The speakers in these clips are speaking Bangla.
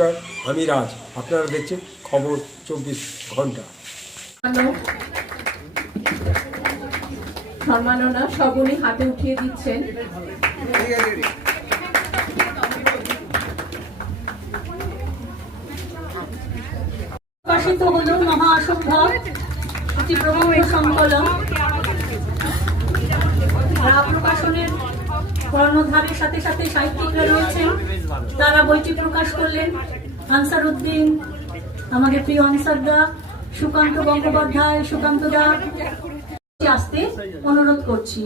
নমস্কার, আমি রাজ। আপনারা দেখছেন খবর 24 ঘন্টা। সম্মাননা সবই হাতে উঠিয়ে দিচ্ছেন। প্রকাশিত হলো মহাসম্ভব একটি প্রবন্ধ সংকলন। প্রকাশনের কর্ণধারের সাথে সাথে সাহিত্যিকরা রয়েছেন, তারা বইটি প্রকাশ করলেন। আনসার উদ্দিন, আমাদের প্রিয় আনসার দা, সুকান্ত গঙ্গোপাধ্যায়, সুকান্ত দা আসতে অনুরোধ করছি।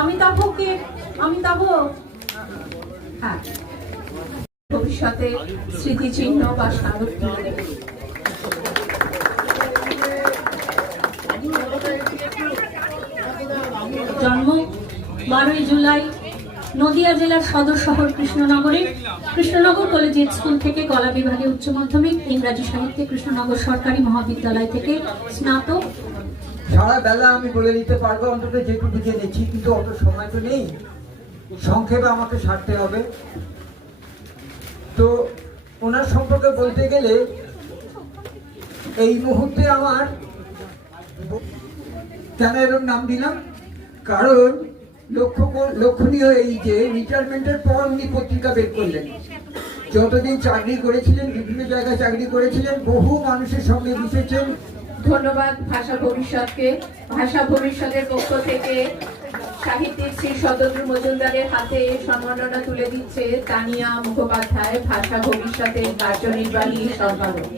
অমিতাভ, হ্যাঁ, ভবিষ্যতে স্মৃতিচিহ্ন বা স্মারক তুলে জন্ম 12 জুলাই নদিয়া জেলার সদর শহর কৃষ্ণনগরে। কৃষ্ণনগর কলেজিয়েট স্কুল থেকে কলা বিভাগে উচ্চ মাধ্যমিক, ইংরাজি সাহিত্যে কৃষ্ণনগর সরকারি মহাবিদ্যালয় থেকে স্নাতক। সারা বেলা আমি বলে দিতে পারবো অন্তত যেটুকু জেনেছি, কিন্তু অত সময় তো নেই, সংক্ষেপে আমাকে সারতে হবে। তো ওনার সম্পর্কে বলতে গেলে এই মুহূর্তে আমার কেন এরকম নাম দিলাম, কারণ লক্ষণীয় এই যে রিটায়ারমেন্টের পর উনি পত্রিকা বের করলেন। যতদিন চাকরি করেছিলেন, বিভিন্ন জায়গায় চাকরি করেছিলেন, বহু মানুষের সঙ্গে মিশেছেন। ধন্যবাদ ভাষা ভবিষ্যৎকে। ভাষা ভবিষ্যতের পক্ষ থেকে সাহিত্যিক শ্রী শতদ্রু মজুমদারের হাতে সম্মাননা তুলে দিচ্ছে তানিয়া মুখোপাধ্যায়, ভাষা ভবিষ্যতের কার্যনির্বাহী সম্পাদক।